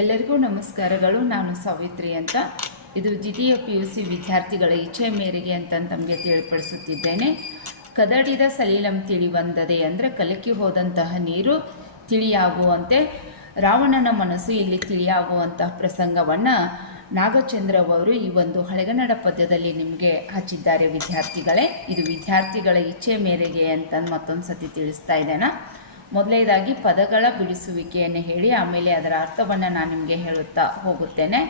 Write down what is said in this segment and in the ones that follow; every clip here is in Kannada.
ಎಲ್ಲರಿಗೂ ನಮಸ್ಕಾರಗಳು. ನಾನು ಸಾವಿತ್ರಿ ಅಂತ. ಇದು ದ್ವಿತೀಯ ಪಿ ಯು ಸಿ ವಿದ್ಯಾರ್ಥಿಗಳ ಇಚ್ಛೆ ಮೇರೆಗೆ ಅಂತ ತಮಗೆ ತಿಳಿಪಡಿಸುತ್ತಿದ್ದೇನೆ. ಕದಡಿದ ಸಲೀಲಂ ತಿಳಿ ಬಂದದೆ ಅಂದರೆ ಕಲಕಿ ಹೋದಂತಹ ನೀರು ತಿಳಿಯಾಗುವಂತೆ ರಾವಣನ ಮನಸ್ಸು ಇಲ್ಲಿ ತಿಳಿಯಾಗುವಂತಹ ಪ್ರಸಂಗವನ್ನು ನಾಗಚಂದ್ರ ಅವರು ಈ ಒಂದು ಹಳೆಗನ್ನಡ ಪದ್ಯದಲ್ಲಿ ನಿಮಗೆ ಹಚ್ಚಿದ್ದಾರೆ ವಿದ್ಯಾರ್ಥಿಗಳೇ. ಇದು ವಿದ್ಯಾರ್ಥಿಗಳ ಇಚ್ಛೆ ಮೇರೆಗೆ ಅಂತ ಮತ್ತೊಂದು ಸತಿ ತಿಳಿಸ್ತಾ ಇದ್ದೇನೆ? ಮೊದಲನೇದಾಗಿ ಪದಗಳ ಬಿಡಿಸುವಿಕೆಯನ್ನು ಹೇಳಿ, ಆಮೇಲೆ ಅದರ ಅರ್ಥವನ್ನು ನಾನು ನಿಮಗೆ ಹೇಳುತ್ತಾ ಹೋಗುತ್ತೇನೆ.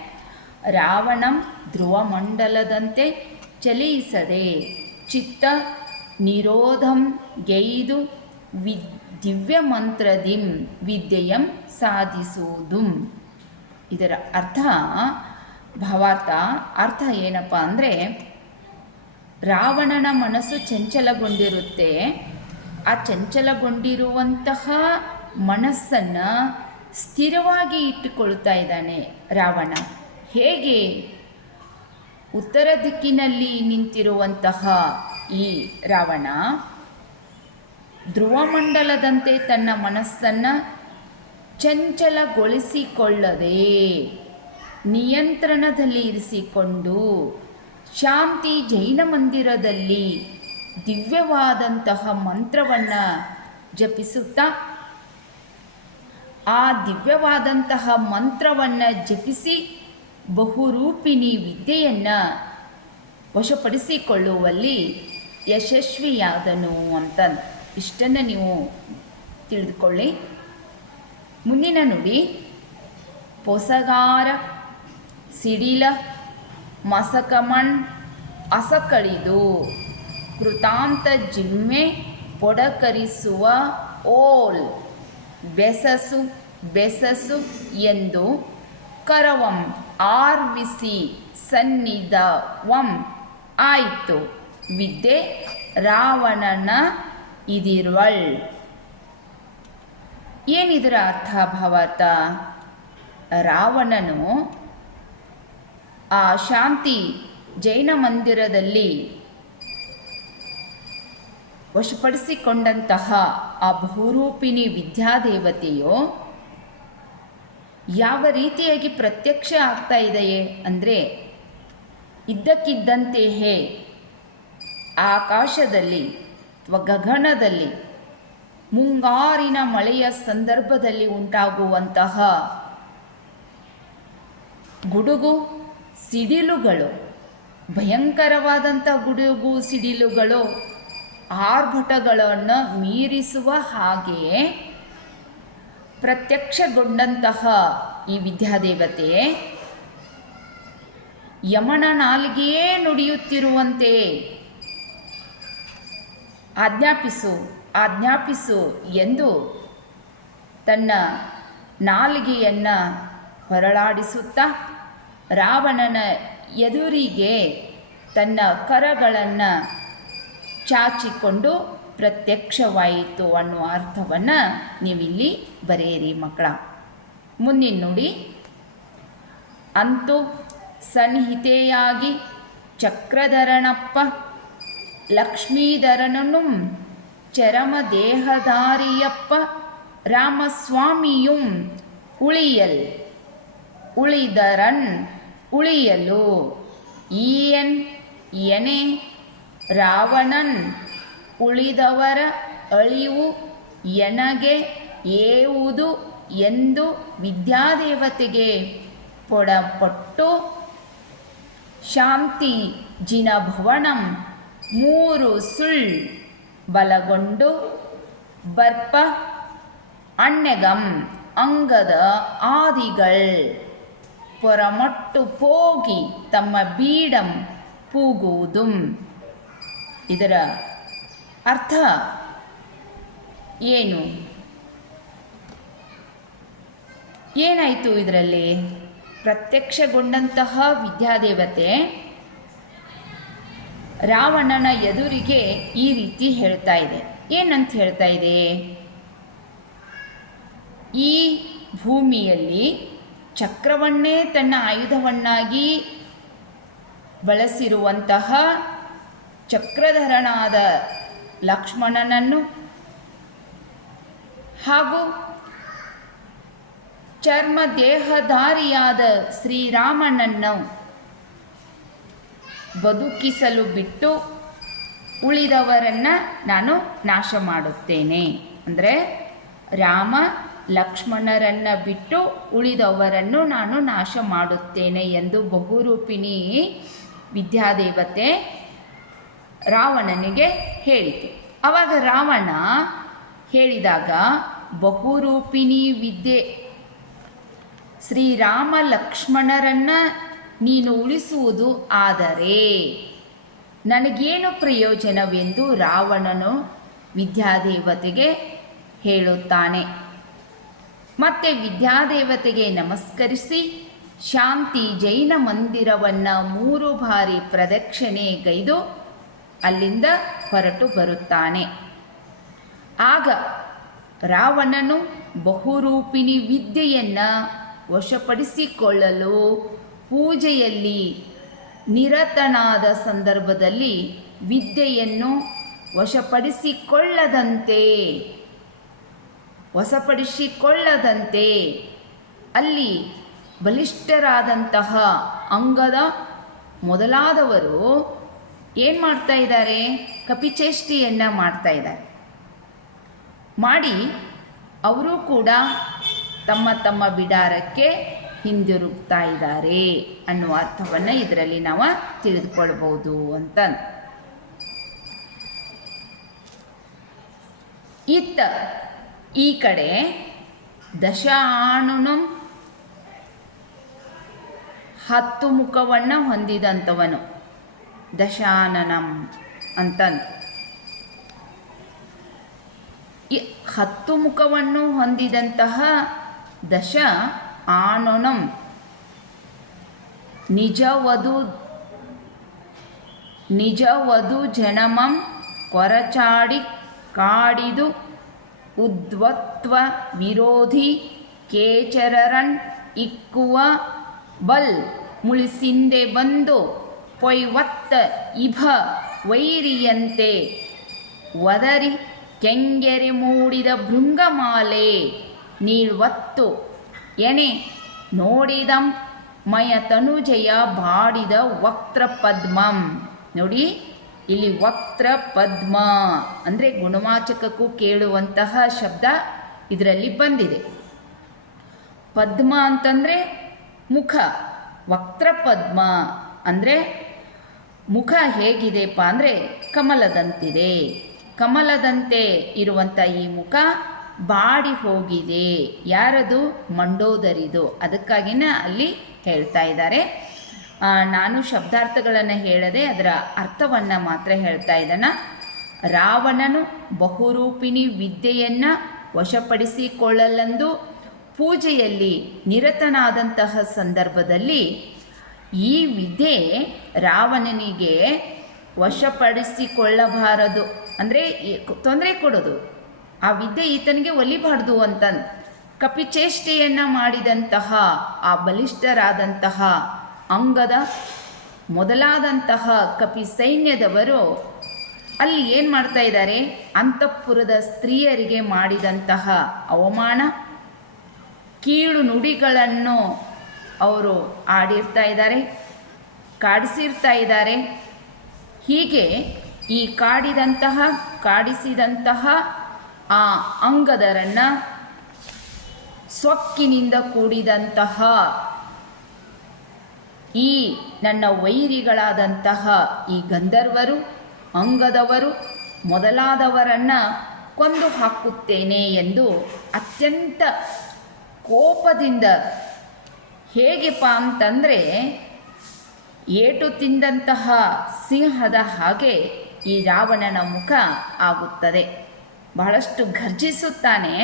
ರಾವಣಂ ಧ್ರುವಮಂಡಲದಂತೆ ಚಲಿಸದೆ ಚಿತ್ತ ನಿರೋಧಂ ಗೈದು ವಿ ದಿವ್ಯ ಮಂತ್ರದಿಂ ವಿದ್ಯೆಯಂ ಸಾಧಿಸುವುದು ಇದರ ಅರ್ಥ, ಭಾವಾರ್ಥ, ಅರ್ಥ ಏನಪ್ಪ ಅಂದರೆ ರಾವಣನ ಮನಸ್ಸು ಚಂಚಲಗೊಂಡಿರುತ್ತೆ. ಆ ಚಂಚಲಗೊಂಡಿರುವಂತಹ ಮನಸ್ಸನ್ನು ಸ್ಥಿರವಾಗಿ ಇಟ್ಟುಕೊಳ್ತಾ ಇದ್ದಾನೆ ರಾವಣ. ಹೇಗೆ? ಉತ್ತರ ದಿಕ್ಕಿನಲ್ಲಿ ನಿಂತಿರುವಂತಹ ಈ ರಾವಣ ಧ್ರುವಮಂಡಲದಂತೆ ತನ್ನ ಮನಸ್ಸನ್ನು ಚಂಚಲಗೊಳಿಸಿಕೊಳ್ಳದೆ ನಿಯಂತ್ರಣದಲ್ಲಿ ಇರಿಸಿಕೊಂಡು ಶಾಂತಿ ಜೈನ ಮಂದಿರದಲ್ಲಿ ದಿವ್ಯವಾದಂತಹ ಮಂತ್ರವನ್ನು ಜಪಿಸುತ್ತಾ, ಆ ದಿವ್ಯವಾದಂತಹ ಮಂತ್ರವನ್ನು ಜಪಿಸಿ ಬಹುರೂಪಿಣಿ ವಿದ್ಯೆಯನ್ನು ವಶಪಡಿಸಿಕೊಳ್ಳುವಲ್ಲಿ ಯಶಸ್ವಿಯಾದನು ಅಂತ ಇಷ್ಟನ್ನು ನೀವು ತಿಳಿದುಕೊಳ್ಳಿ. ಮುಂದಿನ ನುಡಿ, ಪೊಸಗಾರ, ಸಿಡಿಲ, ಮಸಕಮಣ್, ಅಸಕಳಿದು. ಕೃತಾಂತ ಜಿಮ್ಮೆ ಪೊಡಕರಿಸುವ ಓಲ್ ಬೆಸಸು ಬೆಸಸು ಎಂದು ಕರವಂ ಆರ್ವಿಸಿ ಸನ್ನಿಧವಂ ಆಯಿತು. ವಿದ್ಯೆ ರಾವಣನ ಇದಿರ್ವಳ್. ಏನಿದರ ಅರ್ಥ ಭವತ ರಾವಣನು ಆ ಶಾಂತಿ ಜೈನ ಮಂದಿರದಲ್ಲಿ ವಶಪಡಿಸಿಕೊಂಡಂತಹ ಆ ಬಹುರೂಪಿಣಿ ವಿದ್ಯಾದೇವತೆಯು ಯಾವ ರೀತಿಯಾಗಿ ಪ್ರತ್ಯಕ್ಷ ಆಗ್ತಾ ಇದೆಯೇ ಅಂದರೆ ಇದ್ದಕ್ಕಿದ್ದಂತೆಯೇ ಆಕಾಶದಲ್ಲಿ ಅಥವಾ ಗಗನದಲ್ಲಿ ಮುಂಗಾರಿನ ಮಳೆಯ ಸಂದರ್ಭದಲ್ಲಿ ಉಂಟಾಗುವಂತಹ ಗುಡುಗು ಸಿಡಿಲುಗಳು ಭಯಂಕರವಾದಂಥ ಗುಡುಗು ಸಿಡಿಲುಗಳು ಆರ್ಭಟಗಳನ್ನು ಮೀರಿಸುವ ಹಾಗೆಯೇ ಪ್ರತ್ಯಕ್ಷಗೊಂಡಂತಹ ಈ ವಿದ್ಯಾದೇವತೆ ಯಮನ ನಾಲಿಗೆಯೇ ನುಡಿಯುತ್ತಿರುವಂತೆ. ಆಜ್ಞಾಪಿಸು ಆಜ್ಞಾಪಿಸು ಎಂದು ತನ್ನ ನಾಲಿಗೆಯನ್ನು ಹೊರಳಾಡಿಸುತ್ತಾ ರಾವಣನ ಎದುರಿಗೆ ತನ್ನ ಕರಗಳನ್ನು ಚಾಚಿಕೊಂಡು ಪ್ರತ್ಯಕ್ಷವಾಯಿತು ಅನ್ನುವ ಅರ್ಥವನ್ನು ನೀವಿಲ್ಲಿ ಬರೆಯಿರಿ ಮಕ್ಕಳ. ಮುಂದಿನ ನೋಡಿ. ಅಂತೂ ಸನ್ನಿಹಿತೆಯಾಗಿ ಚಕ್ರಧರಣಪ್ಪ ಲಕ್ಷ್ಮೀಧರನನು ಚರಮದೇಹಧಾರಿಯಪ್ಪ ರಾಮಸ್ವಾಮಿಯು ಉಳಿಯಲ್, ಉಳಿದರನ್ ಉಳಿಯಲು, ಈಯನ್ ಎನೆ ರಾವಣನ್ ಉಳಿದವರ ಅಳಿವು ಎನಗೆ ಏವುದು ಎಂದು ವಿದ್ಯಾದೇವತೆಗೆ ಪೊಡಪಟ್ಟು ಶಾಂತಿ ಜಿನಭವನಂ ಮೂರು ಸುಳ್ ಬಲಗೊಂಡು ಬರ್ಪ ಅಣ್ಣೆಗಂ ಅಂಗದ ಆದಿಗಳ್ ಪೊರಮಟ್ಟು ಪೋಗಿ ತಮ್ಮ ಬೀಡಂ ಪೂಗುವುದುಂ. ಇದರ ಅರ್ಥ ಏನು? ಏನಾಯಿತು ಇದರಲ್ಲಿ? ಪ್ರತ್ಯಕ್ಷಗೊಂಡಂತಹ ವಿದ್ಯಾದೇವತೆ ರಾವಣನ ಎದುರಿಗೆ ಈ ರೀತಿ ಹೇಳ್ತಾ ಇದೆ. ಏನಂತ ಹೇಳ್ತಾ ಇದೆ? ಈ ಭೂಮಿಯಲ್ಲಿ ಚಕ್ರವನ್ನೇ ತನ್ನ ಆಯುಧವನ್ನಾಗಿ ಬಳಸಿರುವಂತಹ ಚಕ್ರಧರನಾದ ಲಕ್ಷ್ಮಣನನ್ನು ಹಾಗೂ ಚರ್ಮ ದೇಹಧಾರಿಯಾದ ಶ್ರೀರಾಮನನ್ನು ಬದುಕಿಸಲು ಬಿಟ್ಟು ಉಳಿದವರನ್ನು ನಾನು ನಾಶ ಮಾಡುತ್ತೇನೆ. ಅಂದರೆ ರಾಮ ಲಕ್ಷ್ಮಣರನ್ನು ಬಿಟ್ಟು ಉಳಿದವರನ್ನು ನಾನು ನಾಶ ಮಾಡುತ್ತೇನೆ ಎಂದು ಬಹುರೂಪಿಣಿ ವಿದ್ಯಾದೇವತೆ ರಾವಣನಿಗೆ ಹೇಳಿತು. ಆವಾಗ ರಾವಣ ಹೇಳಿದಾಗ, ಬಹುರೂಪಿಣಿ ವಿದ್ಯೆ, ಶ್ರೀರಾಮ ಲಕ್ಷ್ಮಣರನ್ನ ನೀನು ಉಳಿಸುವುದು ಆದರೆ ನನಗೇನು ಪ್ರಯೋಜನವೆಂದು ರಾವಣನು ವಿದ್ಯಾದೇವತೆಗೆ ಹೇಳುತ್ತಾನೆ. ಮತ್ತೆ ವಿದ್ಯಾದೇವತೆಗೆ ನಮಸ್ಕರಿಸಿ, ಶಾಂತಿ ಜೈನ ಮಂದಿರವನ್ನು ಮೂರು ಬಾರಿ ಪ್ರದಕ್ಷಿಣೆಗೈದು ಅಲ್ಲಿಂದ ಹೊರಟು ಬರುತ್ತಾನೆ. ಆಗ ರಾವಣನು ಬಹುರೂಪಿಣಿ ವಿದ್ಯೆಯನ್ನು ವಶಪಡಿಸಿಕೊಳ್ಳಲು ಪೂಜೆಯಲ್ಲಿ ನಿರತನಾದ ಸಂದರ್ಭದಲ್ಲಿ ವಿದ್ಯೆಯನ್ನು ವಶಪಡಿಸಿಕೊಳ್ಳದಂತೆ ವಶಪಡಿಸಿಕೊಳ್ಳದಂತೆ ಅಲ್ಲಿ ಬಲಿಷ್ಠರಾದಂತಹ ಅಂಗದ ಮೊದಲಾದವರು ಏನು ಮಾಡ್ತಾ ಇದ್ದಾರೆ? ಕಪಿಚೇಷ್ಟಿಯನ್ನು ಮಾಡ್ತಾ ಇದ್ದಾರೆ. ಮಾಡಿ ಅವರು ಕೂಡ ತಮ್ಮ ತಮ್ಮ ಬಿಡಾರಕ್ಕೆ ಹಿಂದಿರುಗ್ತಾ ಇದ್ದಾರೆ ಅನ್ನುವ ಅರ್ಥವನ್ನು ಇದರಲ್ಲಿ ನಾವು ತಿಳಿದುಕೊಳ್ಬೋದು ಅಂತ. ಇತ್ತ ಈ ಕಡೆ ದಶಾಣುನು ಹತ್ತು ಮುಖವನ್ನು ಹೊಂದಿದಂಥವನು ದಶಾನನಂ ಅಂತಂದು. ಈ ಹತ್ತು ಮುಖವನ್ನು ಹೊಂದಿದಂತಹ ದಶ ಆನೊನಂ. ನಿಜವಧು ನಿಜವಧು ಜನಮಂ ಕೊರಚಾಡಿ ಕಾಡಿದು ಉದ್ವತ್ವ ವಿರೋಧಿ ಕೇಚರರನ್ ಇಕ್ಕುವ ಬಲ್ ಮುಳಿಸಿಂದೆ ಬಂದು ಪೊಯ್ವತ್ತ ಇಭ ವೈರಿಯಂತೆ ಒದರಿ ಕೆಂಗೆರೆ ಮೂಡಿದ ಭೃಂಗಮಾಲೆ ನೀಳ್ವತ್ತು ಎಣೆ ನೋಡಿದಂ ಮಯ ತನುಜಯ ಬಾಡಿದ ವಕ್ತ್ರ ಪದ್ಮಂ. ನೋಡಿ, ಇಲ್ಲಿ ವಕ್ತ್ರ ಪದ್ಮ ಅಂದರೆ ಗುಣವಾಚಕಕ್ಕೂ ಕೇಳುವಂತಹ ಶಬ್ದ ಇದರಲ್ಲಿ ಬಂದಿದೆ. ಪದ್ಮ ಅಂತಂದರೆ ಮುಖ, ವಕ್ತ್ರ ಪದ್ಮ ಅಂದರೆ ಮುಖ ಹೇಗಿದೆಪ್ಪ ಅಂದರೆ ಕಮಲದಂತಿದೆ. ಕಮಲದಂತೆ ಇರುವಂಥ ಈ ಮುಖ ಬಾಡಿ ಹೋಗಿದೆ. ಯಾರದು? ಮಂಡೋದರಿದು. ಅದಕ್ಕಾಗಿನ ಅಲ್ಲಿ ಹೇಳ್ತಾ ಇದ್ದಾರೆ. ನಾನು ಶಬ್ದಾರ್ಥಗಳನ್ನು ಹೇಳದೆ ಅದರ ಅರ್ಥವನ್ನು ಮಾತ್ರ ಹೇಳ್ತಾ ಇದ್ದಾನ. ರಾವಣನು ಬಹುರೂಪಿಣಿ ವಿದ್ಯೆಯನ್ನು ವಶಪಡಿಸಿಕೊಳ್ಳಲೆಂದು ಪೂಜೆಯಲ್ಲಿ ನಿರತನಾದಂತಹ ಸಂದರ್ಭದಲ್ಲಿ ಈ ವಿದ್ಯೆ ರಾವಣನಿಗೆ ವಶಪಡಿಸಿಕೊಳ್ಳಬಾರದು. ಅಂದರೆ ತೊಂದರೆ ಕೊಡೋದು. ಆ ವಿದ್ಯೆ ಈತನಿಗೆ ಒಲಿಬಾರ್ದು ಅಂತ ಕಪಿಚೇಷ್ಟೆಯನ್ನು ಮಾಡಿದಂತಹ, ಆ ಬಲಿಷ್ಠರಾದಂತಹ, ಅಂಗದ ಮೊದಲಾದಂತಹ ಕಪಿ ಸೈನ್ಯದವರು ಅಲ್ಲಿ ಏನು ಮಾಡ್ತಾ ಇದ್ದಾರೆ? ಅಂತಃಪುರದ ಸ್ತ್ರೀಯರಿಗೆ ಮಾಡಿದಂತಹ ಅವಮಾನ, ಕೀಳು ನುಡಿಗಳನ್ನು ಅವರು ಆಡಿರ್ತಾ ಇದ್ದಾರೆ, ಕಾಡಿಸಿರ್ತಾ ಇದ್ದಾರೆ. ಹೀಗೆ ಈ ಕಾಡಿದಂತಹ, ಕಾಡಿಸಿದಂತಹ ಆ ಅಂಗದರನ್ನು ಸೊಕ್ಕಿನಿಂದ ಕೂಡಿದಂತಹ ಈ ನನ್ನ ವೈರಿಗಳಾದಂತಹ ಈ ಗಂಧರ್ವರು, ಅಂಗದವರು ಮೊದಲಾದವರನ್ನು ಕೊಂದು ಹಾಕುತ್ತೇನೆ ಎಂದು ಅತ್ಯಂತ ಕೋಪದಿಂದ ಹೇಗೆಪ್ಪ ಅಂತಂದರೆ ಏಟು ತಿಂದಂತಹ ಸಿಂಹದ ಹಾಗೆ ಈ ರಾವಣನ ಮುಖ ಆಗುತ್ತದೆ. ಬಹಳಷ್ಟು ಘರ್ಜಿಸುತ್ತಾನೆ.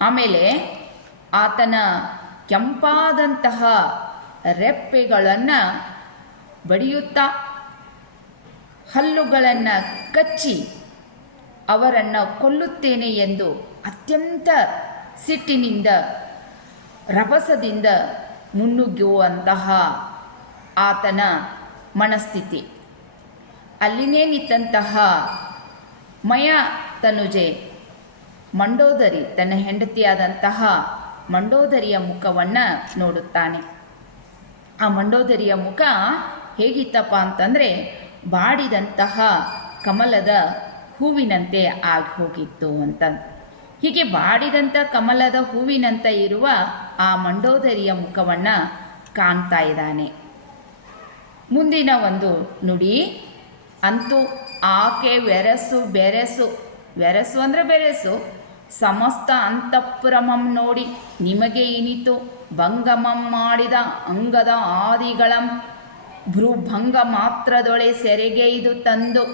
ಆಮೇಲೆ ಆತನ ಕೆಂಪಾದಂತಹ ರೆಪ್ಪೆಗಳನ್ನು ಬಡಿಯುತ್ತಾ ಹಲ್ಲುಗಳನ್ನು ಕಚ್ಚಿ ಅವರನ್ನು ಕೊಲ್ಲುತ್ತೇನೆ ಎಂದು ಅತ್ಯಂತ ಸಿಟ್ಟಿನಿಂದ ರಭಸದಿಂದ ಮುನ್ನುಗ್ಗುವಂತಹ ಆತನ ಮನಸ್ಥಿತಿ. ಅಲ್ಲಿನೇ ನಿಂತಹ ಮಯ ತನುಜೆ ಮಂಡೋದರಿ, ತನ್ನ ಹೆಂಡತಿಯಾದಂತಹ ಮಂಡೋದರಿಯ ಮುಖವನ್ನು ನೋಡುತ್ತಾನೆ. ಆ ಮಂಡೋದರಿಯ ಮುಖ ಹೇಗಿತ್ತಪ್ಪ ಅಂತಂದರೆ ಬಾಡಿದಂತಹ ಕಮಲದ ಹೂವಿನಂತೆ ಆಗಿ ಹೋಗಿತ್ತು ಅಂತ. ಹೀಗೆ ಬಾಡಿದಂಥ ಕಮಲದ ಹೂವಿನಂತ ಇರುವ ಆ ಮಂಡೋದರಿಯ ಮುಖವನ್ನು ಕಾಣ್ತಾ ಇದ್ದಾನೆ. ಮುಂದಿನ ಒಂದು ನುಡಿ, ಅಂತೂ ಆಕೆ ವೆರಸು ಬೆರೆಸು ವೆರಸು ಅಂದರೆ ಬೆರೆಸು, ಸಮಸ್ತ ಅಂತಃಪುರಮಂ ನೋಡಿ ನಿಮಗೆ ಇನಿತು, ಭಂಗಮಂ ಮಾಡಿದ ಅಂಗದ ಆದಿಗಳಂ ಭ್ರೂಭಂಗ ಮಾತ್ರದೊಳೆ ಸೆರೆಗೆ ಇದು ತಂದು,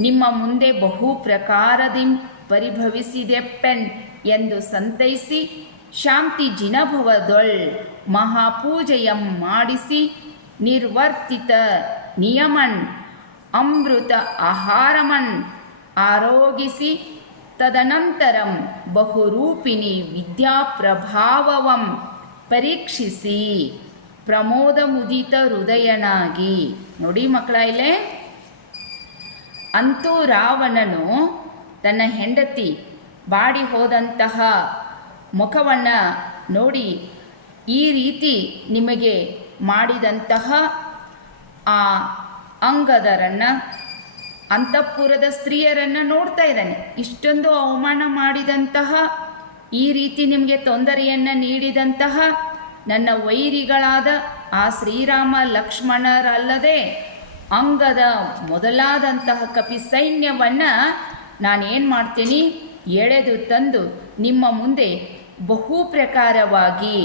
ನಿಮ್ಮ ಮುಂದೆ ಬಹು ಪ್ರಕಾರದಿಂ ಪರಿಭವಿಸಿದೆಪ್ಪೆನ್ ಎಂದು ಸಂತೈಸಿ ಶಾಂತಿ ಜಿನಭವದೊಳ್ ಮಹಾಪೂಜೆಯಂ ಮಾಡಿಸಿ ನಿರ್ವರ್ತಿತ ನಿಯಮನ್, ಅಮೃತ ಆಹಾರಮನ್ ಆರೋಗಿಸಿ ತದನಂತರಂ ಬಹುರೂಪಿಣಿ ವಿದ್ಯಾಪ್ರಭಾವವಂ ಪರೀಕ್ಷಿಸಿ ಪ್ರಮೋದ ಮುದಿತ ಹೃದಯನಾಗಿ. ನೋಡಿ ಮಕ್ಕಳ ಇಲ್ಲೇ. ಅಂತೂ ರಾವಣನು ತನ್ನ ಹೆಂಡತಿ ಬಾಡಿ ಹೋದಂತಹ ಮುಖವನ್ನು ನೋಡಿ ಈ ರೀತಿ ನಿಮಗೆ ಮಾಡಿದಂತಹ ಆ ಅಂಗದರನ್ನು, ಅಂತಃಪುರದ ಸ್ತ್ರೀಯರನ್ನು ನೋಡ್ತಾ ಇದ್ದಾನೆ. ಇಷ್ಟೊಂದು ಅವಮಾನ ಮಾಡಿದಂತಹ, ಈ ರೀತಿ ನಿಮಗೆ ತೊಂದರೆಯನ್ನು ನೀಡಿದಂತಹ ನನ್ನ ವೈರಿಗಳಾದ ಆ ಶ್ರೀರಾಮ ಲಕ್ಷ್ಮಣರಲ್ಲದೆ ಅಂಗದ ಮೊದಲಾದಂತಹ ಕಪಿ ಸೈನ್ಯವನ್ನು ನಾನೇನು ಮಾಡ್ತೀನಿ? ಎಳೆದು ತಂದು ನಿಮ್ಮ ಮುಂದೆ ಬಹು ಪ್ರಕಾರವಾಗಿ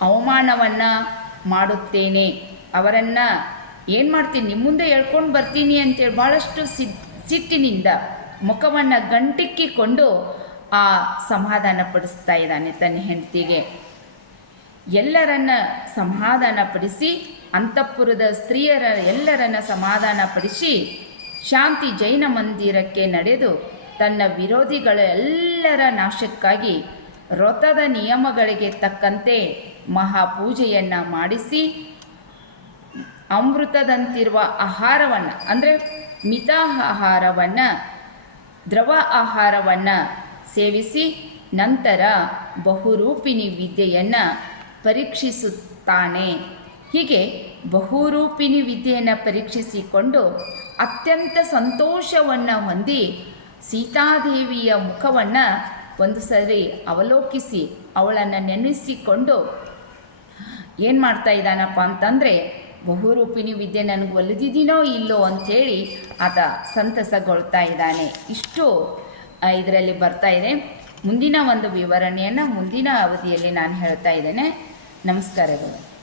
ಅವಮಾನವನ್ನು ಮಾಡುತ್ತೇನೆ. ಅವರನ್ನು ಏನು ಮಾಡ್ತೀನಿ? ನಿಮ್ಮ ಮುಂದೆ ಎಳ್ಕೊಂಡು ಬರ್ತೀನಿ ಅಂತೇಳಿ ಭಾಳಷ್ಟು ಸಿಟ್ಟಿನಿಂದ ಮುಖವನ್ನು ಗಂಟಿಕ್ಕಿಕೊಂಡು ಆ ಸಮಾಧಾನ ಪಡಿಸ್ತಾ ಇದ್ದಾನೆ ತನ್ನ ಹೆಂಡತಿಗೆ. ಎಲ್ಲರನ್ನ ಸಮಾಧಾನಪಡಿಸಿ ಅಂತಃಪುರದ ಸ್ತ್ರೀಯರ ಎಲ್ಲರನ್ನ ಸಮಾಧಾನಪಡಿಸಿ ಶಾಂತಿ ಜೈನ ಮಂದಿರಕ್ಕೆ ನಡೆದು ತನ್ನ ವಿರೋಧಿಗಳೆಲ್ಲರ ನಾಶಕ್ಕಾಗಿ ವ್ರತದ ನಿಯಮಗಳಿಗೆ ತಕ್ಕಂತೆ ಮಹಾಪೂಜೆಯನ್ನು ಮಾಡಿಸಿ ಅಮೃತದಂತಿರುವ ಆಹಾರವನ್ನು, ಅಂದರೆ ಮಿತ ಆಹಾರವನ್ನು, ದ್ರವ ಆಹಾರವನ್ನು ಸೇವಿಸಿ ನಂತರ ಬಹುರೂಪಿಣಿ ವಿದ್ಯೆಯನ್ನು ಪರೀಕ್ಷಿಸುತ್ತಾನೆ. ಹೀಗೆ ಬಹುರೂಪಿಣಿ ವಿದ್ಯೆಯನ್ನು ಪರೀಕ್ಷಿಸಿಕೊಂಡು ಅತ್ಯಂತ ಸಂತೋಷವನ್ನು ಹೊಂದಿ ಸೀತಾದೇವಿಯ ಮುಖವನ್ನು ಒಂದು ಸರಿ ಅವಲೋಕಿಸಿ ಅವಳನ್ನು ನೆನೆಸಿಕೊಂಡು ಏನು ಮಾಡ್ತಾ ಇದ್ದಾನಪ್ಪ ಅಂತಂದರೆ, ಬಹುರೂಪಿಣಿ ವಿದ್ಯೆ ನನಗೆ ಒಲಿದಿದ್ದೀನೋ ಇಲ್ಲೋ ಅಂಥೇಳಿ ಆತ ಸಂತಸಗೊಳ್ತಾ ಇದ್ದಾನೆ. ಇಷ್ಟು ಇದರಲ್ಲಿ ಬರ್ತಾ ಇದೆ. ಮುಂದಿನ ಒಂದು ವಿವರಣೆಯನ್ನು ಮುಂದಿನ ಅವಧಿಯಲ್ಲಿ ನಾನು ಹೇಳ್ತಾ ಇದ್ದೇನೆ. ನಮಸ್ಕಾರಗಳು.